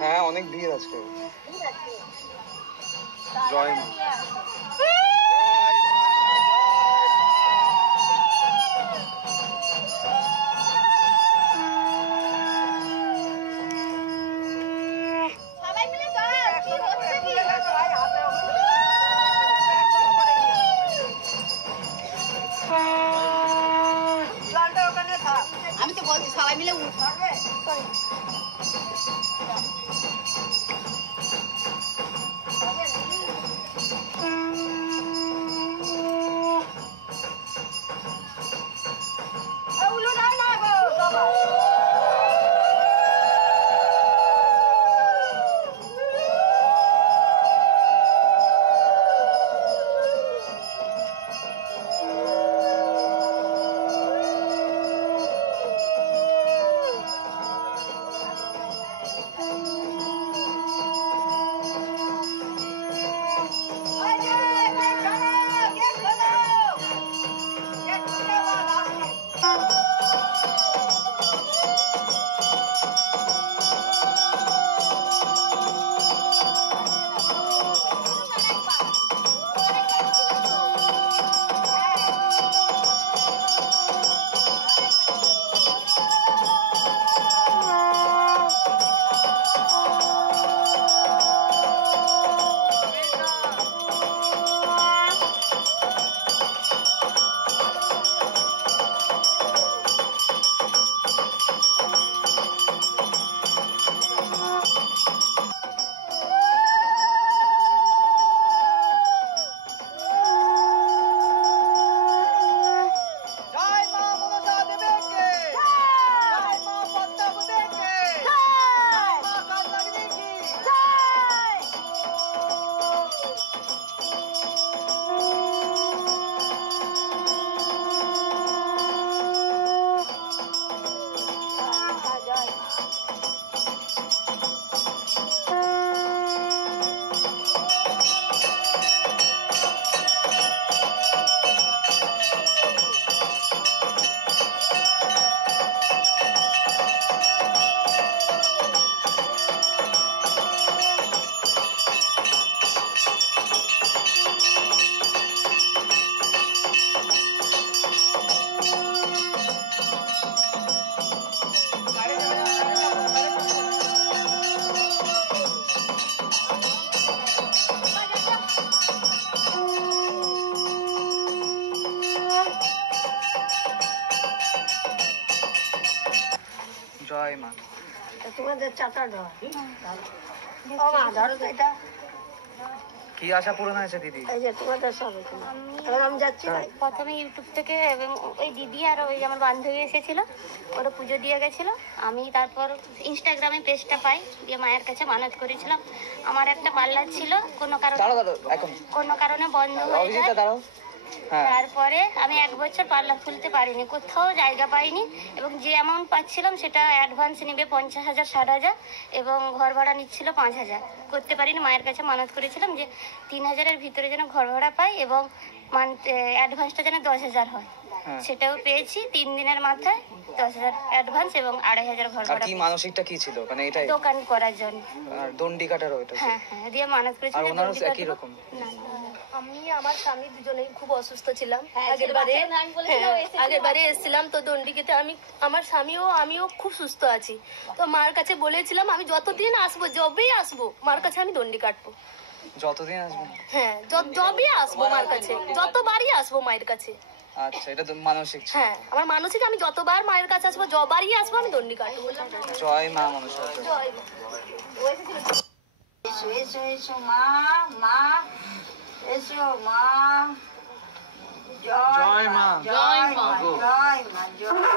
হ্যাঁ অনেক ভিড় আজকে। জয় মা। আমি তো বলছি সবাই মিলে উঠবে। জয় মা। তোমাদের চাটা ধর। ও মা ধরো তো এটা। কি আশা পূরণ হয়েছে দিদি? এই যে তোমাদের সব আমি যাচ্ছি। প্রথমে ইউটিউব থেকে এবং ওই দিদি আর ওই আমার বান্ধবী এসেছিল, ওরা পুজো দিয়ে গেছিলো। আমি তারপর ইনস্টাগ্রামে পেজটা পাই, দিয়ে মায়ের কাছে মানত করেছিলাম। আমার একটা পার্লার ছিল, কোনো কারণে বন্ধ হয়ে যায়। তারপরে আমি 1 বছর পার্লার খুলতে পারিনি, কোথাও জায়গা পাইনি, এবং যে অ্যামাউন্ট পাচ্ছিলাম সেটা অ্যাডভান্স নেবে 50,000 60,000 এবং ঘর ভাড়া নিচ্ছিল 5,000। করতে পারিনি। মায়ের কাছে মানত করেছিলাম যে 3,000-এর ভিতরে যেন ঘর ভাড়া পাই এবং অ্যাডভান্সটা যেন 10,000 হয়। সেটাও পেয়েছি 3 দিনের মাথায়। 10,000 অ্যাডভান্স এবং 2,500 ঘর ভাড়া। কি মানসিকটা কি ছিল? মানে এটাই দোকান করার জন্য। আর দণ্ডি কাটার ওইটা? হ্যাঁ হ্যাঁ, দিয়ে মানত করেছি। আর ওনারও একই রকম? না আমি আমার স্বামী দুজনেই খুব অসুস্থ ছিলাম। আগের বারে এসেছিলাম তো দণ্ডিকেতে। আমার স্বামীও আমিও খুব সুস্থ আছি। তো মার কাছে বলেছিলাম আমি যতদিন আসবো, যবেই আসবো মার কাছে আমি দণ্ডি কাটবো। যতদিন আসবেন? হ্যাঁ, যবেই আসবো মার কাছে, যতবারই আসবো মায়ের কাছে। আচ্ছা, এটা তো মানসিক? হ্যাঁ, আমার মানসিক। আমি যতবার মায়ের কাছে আসবো, যবারই আসবো আমি দণ্ডি কাটবো। জয় মা মনসা। জয় মা। এসো এসো এসো মা, মা এসো মা। জয় মা। জয় মা, জয় মা, জয়।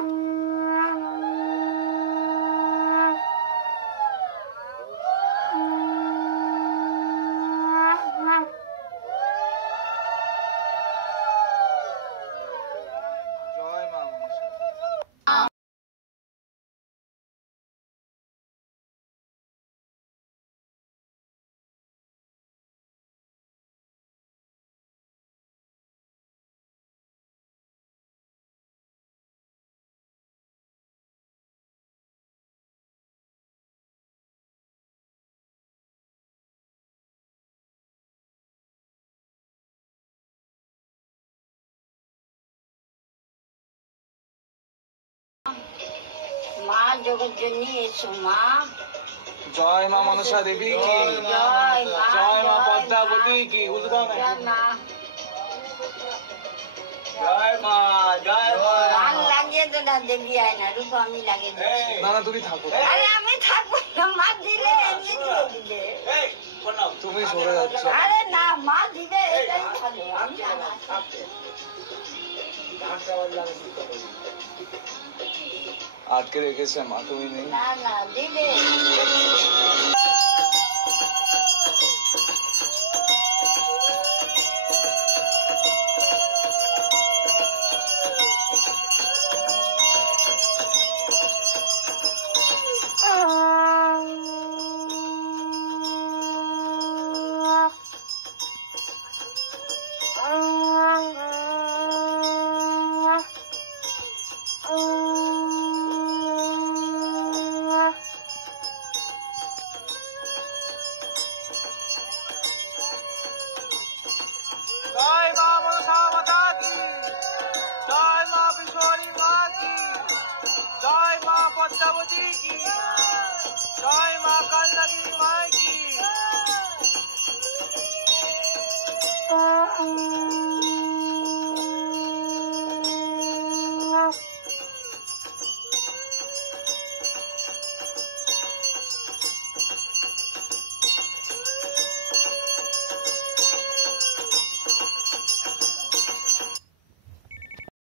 মা জগৎ জন্য এসো মা। জয় মা মনসা দেবী কি, জয় মা, জয় মা জয় পদ্মাবতী কি, উল্টো না। জয় মা। জয় মা, জয় মা। গান লাগিয়ে তো না, দেবী আয় না, রূপ আমি লাগিয়ে দিচ্ছি। না না তুমি থাকো, আরে আমি থাকবো না, মা দিলে এমনি দিয়ে দিবে। তুমি সরে যাচ্ছ। আরে না, মা দিবে এটাই ভালো, আমি জানা। আটকে রেখেছে মা, তুমি নেই। না না দিবে।